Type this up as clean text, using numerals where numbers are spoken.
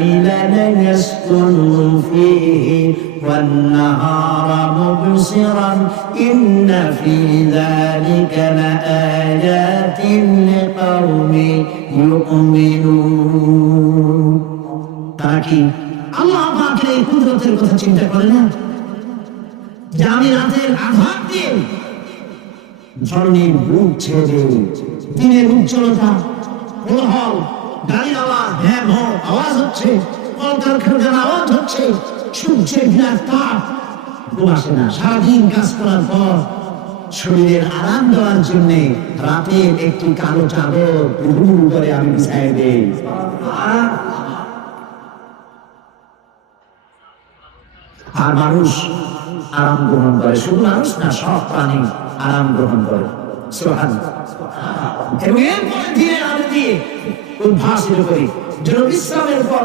الليل ليسكن فيه والنهار مبصرا إن في ذلك لآيات لقوم يؤمنون তাকি আল্লাহ পাকের এই কুদরতের কথা চিন্তা করে না যে আমি রাতের আধার দিয়ে ঝরণীর বুক ছেড়ে দিনের উজ্জ্বলতা কোলাহল গাড়ির আওয়াজ ভ্যান আওয়াজ হচ্ছে কলকারখানার আওয়াজ হচ্ছে সূর্যের বিরাট তাপ ঘুম আসে না সারাদিন কাজ করার পর শরীরের আরাম দেওয়ার জন্য রাতের একটি কালো চাদর ঘুম করে আমি বিছায় দেই আর মানুষ আরাম গ্রহণ করে শুধু মানুষ না সব প্রাণী আরাম গ্রহণ করে সুবহানাল্লাহ এবং এরপরে ধীরে আলো দিয়ে উদ্ভাসিত করি যেন বিশ্রামের পর